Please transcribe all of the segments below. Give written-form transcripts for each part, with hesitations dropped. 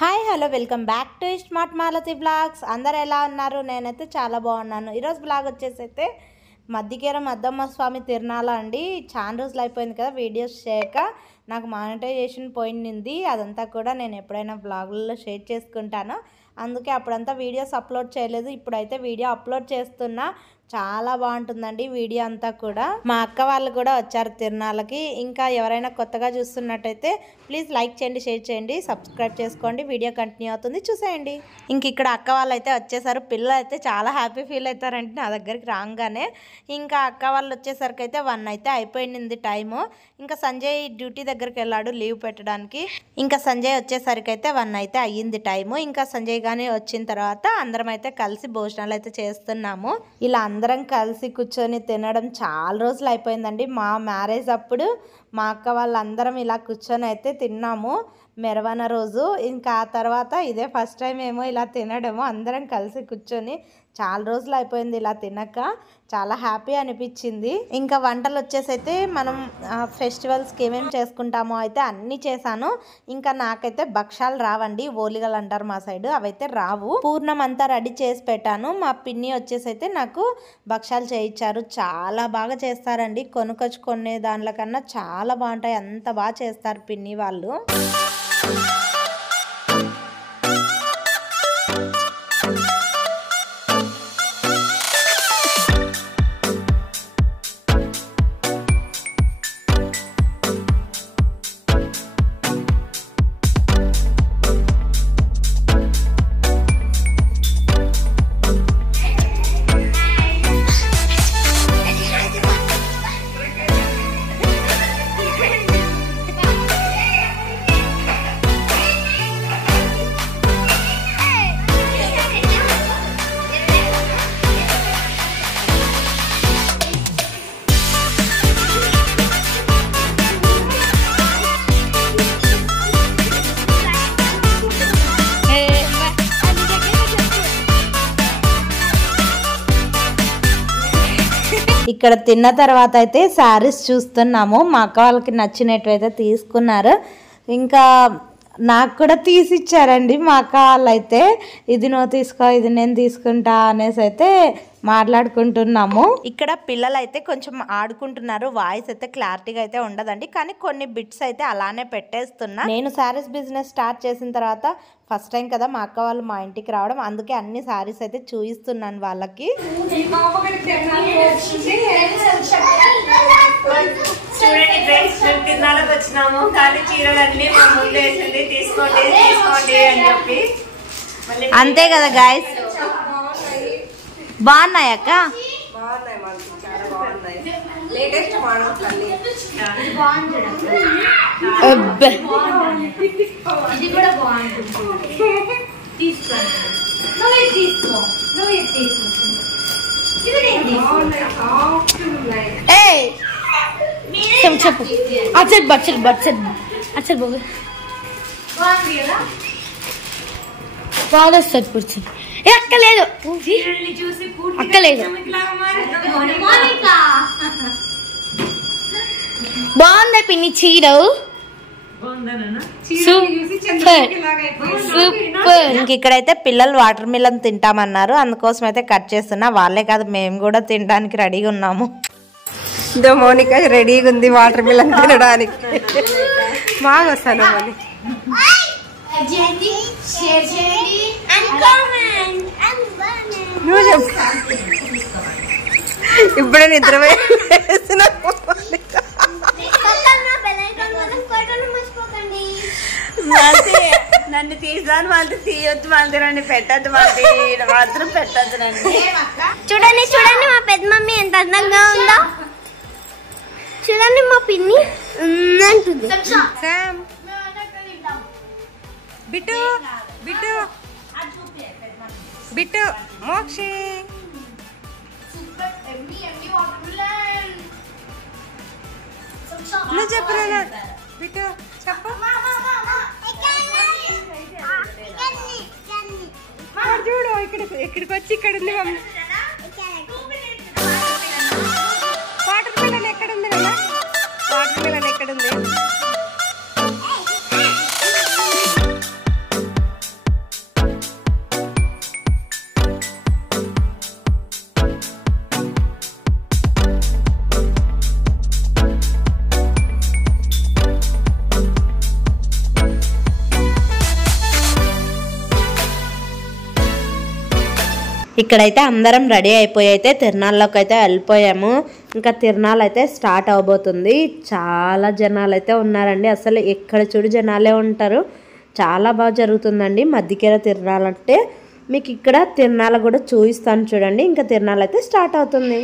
Hi hello welcome back to smart Malathi blogs. అందరు ఎలా ఉన్నారు? నేనైతే చాలా బాగున్నాను. ఈరోజు బ్లాగ్ వచ్చేసి అయితే మధ్యకేర మద్దమ్మ స్వామి తిరునాళ అండి. చాలా రోజులు అయిపోయింది కదా వీడియోస్ చేయక. నాకు మానిటైజేషన్ పోయింది. అదంతా కూడా నేను ఎప్పుడైనా బ్లాగుల్లో షేర్ చేసుకుంటాను. అందుకే అప్పుడంతా వీడియోస్ అప్లోడ్ చేయలేదు. ఇప్పుడైతే వీడియో అప్లోడ్ చేస్తున్నా. చాలా బాగుంటుందండి వీడియో అంతా కూడా. మా అక్క వాళ్ళు కూడా వచ్చారు తిరునాళ్ళకి. ఇంకా ఎవరైనా కొత్తగా చూస్తున్నట్టయితే ప్లీజ్ లైక్ చేయండి, షేర్ చేయండి, సబ్స్క్రైబ్ చేసుకోండి. వీడియో కంటిన్యూ అవుతుంది, చూసేయండి. ఇంక ఇక్కడ అక్క వాళ్ళు అయితే వచ్చేసారు. పిల్లలు అయితే చాలా హ్యాపీ ఫీల్ అవుతారంటే నా దగ్గరికి రాగానే. ఇంకా అక్క వాళ్ళు వచ్చేసరికి అయితే 1 అయితే అయిపోయింది టైము. ఇంకా సంజయ్ డ్యూటీ దగ్గరికి వెళ్ళాడు లీవ్ పెట్టడానికి. ఇంకా సంజయ్ వచ్చేసరికి అయితే 1 అయితే అయ్యింది టైము. ఇంకా సంజయ్ గానీ వచ్చిన తర్వాత అందరం అయితే కలిసి భోజనాలు అయితే చేస్తున్నాము. ఇలా అందరం కలిసి కూర్చొని తినడం చాలా రోజులు అయిపోయిందండి. మా మ్యారేజ్ అప్పుడు మా అక్క వాళ్ళందరం ఇలా కూర్చొని అయితే తిన్నాము మెరవన రోజు. ఇంకా ఆ తర్వాత ఇదే ఫస్ట్ టైం ఏమో ఇలా తినడము అందరం కలిసి కూర్చొని. చాలా రోజులు అయిపోయింది ఇలా తినక. చాలా హ్యాపీ అనిపించింది. ఇంకా వంటలు వచ్చేసి అయితే మనం ఫెస్టివల్స్కి ఏమేమి చేసుకుంటామో అయితే అన్నీ చేశాను. ఇంకా నాకైతే భక్షాలు రావండి, ఓలిగలు అంటారు మా సైడ్, అవైతే రావు. పూర్ణం అంతా రెడీ చేసి పెట్టాను. మా పిన్ని వచ్చేసి అయితే నాకు భక్షాలు చేయించారు. చాలా బాగా చేస్తారండి, కొనుకొచ్చుకునే దానికన్నా చాలా బాగుంటాయి. అంత బాగా చేస్తారు పిన్ని వాళ్ళు. ఇక్కడ తిన్న తర్వాత అయితే శారీస్ చూస్తున్నాము. మా అక్క వాళ్ళకి నచ్చినట్టు అయితే తీసుకున్నారు. ఇంకా నాకు కూడా తీసిచ్చారండి మా అక్క వాళ్ళు అయితే. ఇది నువ్వు తీసుకో, ఇది నేను తీసుకుంటా అనేసి అయితే మాట్లాడుకుంటున్నాము. ఇక్కడ పిల్లలు అయితే కొంచెం ఆడుకుంటున్నారు. వాయిస్ అయితే క్లారిటీగా అయితే ఉండదండి, కానీ కొన్ని బిట్స్ అయితే అలానే పెట్టేస్తున్నా. నేను శారీస్ బిజినెస్ స్టార్ట్ చేసిన తర్వాత ఫస్ట్ టైం కదా మా అక్క వాళ్ళు మా ఇంటికి రావడం, అందుకే అన్ని శారీస్ అయితే చూపిస్తున్నాను వాళ్ళకి. వచ్చినాము కానీ చీరలన్నీ మా ముందు వేసింది, తీసుకోండి తీసుకోండి అని చెప్పి. అంతే కదా గాయస్. బాగున్నాయి అక్క, లేటెస్ట్ మోడల్స్ అన్ని. ఇది కూడా బాగుంటుంది. తీసుకోండి, చెప్పు అచ్చల్ బచ్చల్ బచ్చల్ అచ్చల్ బాబు బాగుంది కదా. బాగా వస్తుంది కూర్చొని. ఏ అక్కలేదు చూసి అక్కలేదు, మోనికా బాగుంది పిన్ని చీర, సూపర్. ఇంక ఇక్కడైతే పిల్లలు వాటర్ మిలన్ తింటామన్నారు, అందుకోసం అయితే కట్ చేస్తున్నా. వాళ్ళే కాదు మేము కూడా తినడానికి రెడీగా ఉన్నాము. ఇదో మోనిక రెడీగా ఉంది వాటర్ మిలన్ తినడానికి. బాగా వస్తాను మోని. నువ్వు చెప్పు. ఇప్పుడే నిద్రపోయి నన్ను తీసాను వాళ్ళు తీయొద్దు, వాళ్ళు రండి పెట్టద్దు, వాళ్ళు మాత్రం పెట్టద్దు రండి. చూడండి చూడండి మా పెద్ద మమ్మీ ఎంత అందంగా ఉందో. చూడండి మా పిన్ని అంటుంది. బిట్టు బిట్టు బిట్టు మోక్షి నువ్వు చెప్పరా బిట్టు చెప్పు. చూడు ఇక్కడికి వచ్చి ఇక్కడ ఉంది మమ్మీ. వాటర్ మిలన్ ఎక్కడుంది నాన్న? వాటర్ మిలన్ ఎక్కడుంది? ఇక్కడైతే అందరం రెడీ అయిపోయి అయితే తిరునాళ్ళలోకి అయితే వెళ్ళిపోయాము. ఇంకా తిరునాళ్ళు అయితే స్టార్ట్ అవబోతుంది. చాలా జనాలు అయితే ఉన్నారండి. అసలు ఎక్కడ చూడు జనాలే ఉంటారు. చాలా బాగా జరుగుతుందండి మధ్యకేర తిరునాళ్ళు అంటే. మీకు ఇక్కడ తిరునాళ్ళ కూడా చూపిస్తాను చూడండి. ఇంకా తిరునాళ్ళు అయితే స్టార్ట్ అవుతుంది.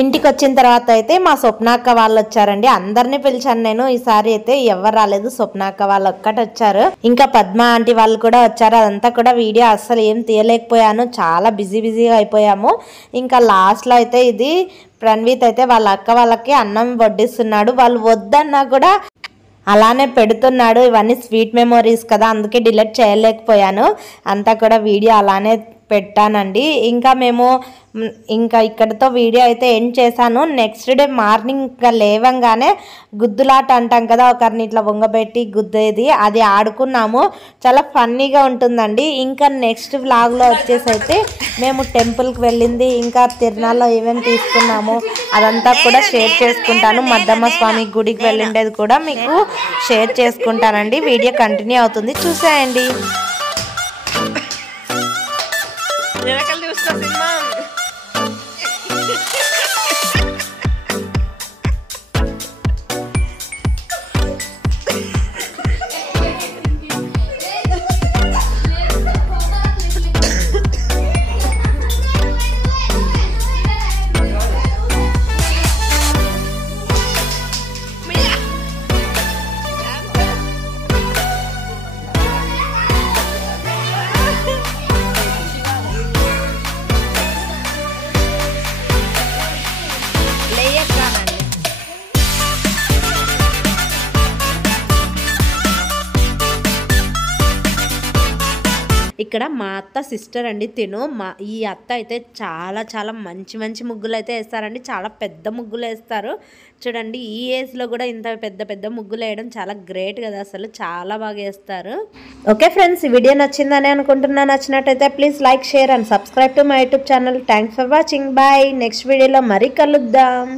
ఇంటికి వచ్చిన తర్వాత అయితే మా స్వప్నాక్క వాళ్ళు వచ్చారండి. అందరినీ పిలిచాను నేను. ఈసారి అయితే ఎవరు రాలేదు, స్వప్నాక్క వాళ్ళు ఒక్కటి వచ్చారు. ఇంకా పద్మ ఆంటీ వాళ్ళు కూడా వచ్చారు. అదంతా కూడా వీడియో అస్సలు ఏం తీయలేకపోయాను, చాలా బిజీగా అయిపోయాము. ఇంకా లాస్ట్ లో అయితే ఇది ప్రణవీత్ అయితే వాళ్ళ అక్క వాళ్ళకి అన్నం వడ్డిస్తున్నాడు. వాళ్ళు వద్దన్నా కూడా అలానే పెడుతున్నాడు. ఇవన్నీ స్వీట్ మెమోరీస్ కదా, అందుకే డిలీట్ చేయలేకపోయాను. అంతా కూడా వీడియో అలానే పెట్టానండి. ఇంకా ఇక్కడతో వీడియో అయితే ఎండ్ చేశాను. నెక్స్ట్ డే మార్నింగ్ ఇంకా లేవంగానే గుద్దులాట అంటాం కదా, ఒకరిని ఇట్లా వంగబెట్టి గుద్దేది, అది ఆడుకున్నాము. చాలా ఫన్నీగా ఉంటుందండి. ఇంకా నెక్స్ట్ వ్లాగ్లో వచ్చేసి అయితే మేము టెంపుల్కి వెళ్ళింది, ఇంకా తిరునాళ్ళలో ఏమేమి తీసుకున్నాము అదంతా కూడా షేర్ చేసుకుంటాను. మద్దమ్మ స్వామి గుడికి వెళ్ళిండేది కూడా మీకు షేర్ చేసుకుంటానండి. వీడియో కంటిన్యూ అవుతుంది, చూసేయండి. ఇక్కడ మా అత్త సిస్టర్ అండి తిను. ఈ అత్త అయితే చాలా చాలా మంచి మంచి ముగ్గులు అయితే వేస్తారండి. చాలా పెద్ద ముగ్గులు వేస్తారు చూడండి. ఈ ఏజ్లో కూడా ఇంత పెద్ద పెద్ద ముగ్గులు వేయడం చాలా గ్రేట్ కదా, అసలు చాలా బాగా వేస్తారు. ఓకే ఫ్రెండ్స్, ఈ వీడియో నచ్చిందని అనుకుంటున్నా. నచ్చినట్టయితే please like, share and subscribe to my YouTube channel. Thanks for watching. Bye. Next వీడియోలో మరీ కలుద్దాం.